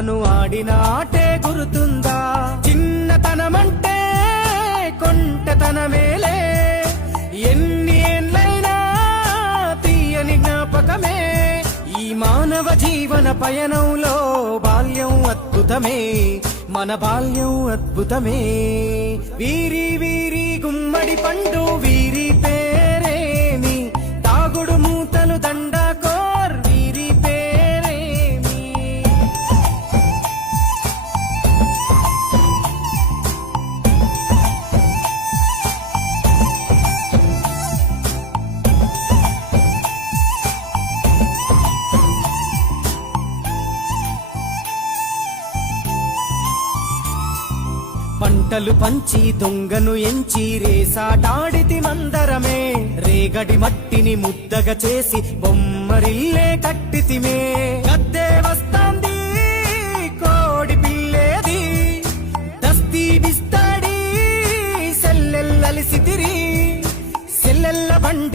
ఆడిన ఆటే గురుతుందా? చిన్నతనమంటే కొంటతనమేలే, ఎన్ని ఏళ్ళైనా తీయని జ్ఞాపకమే. ఈ మానవ జీవన పయనంలో బాల్యం అద్భుతమే, మన బాల్యం అద్భుతమే. వీరి వీరి గుమ్మడి పండు వీరి పేరేమి, తాగుడు మూతలు దండకోర్ వీరి పేరేమి. పంటలు పంచి దొంగను ఎంచి రేసాటాడితి మందరమే, రేగడి మట్టిని ముద్దగా చేసి బొమ్మరిల్లే కట్టితిమే. గద్దే వస్తాంది కోడి పిల్లేది, దస్తీ బిస్తాడి సెల్లెల్లలిసి తిరి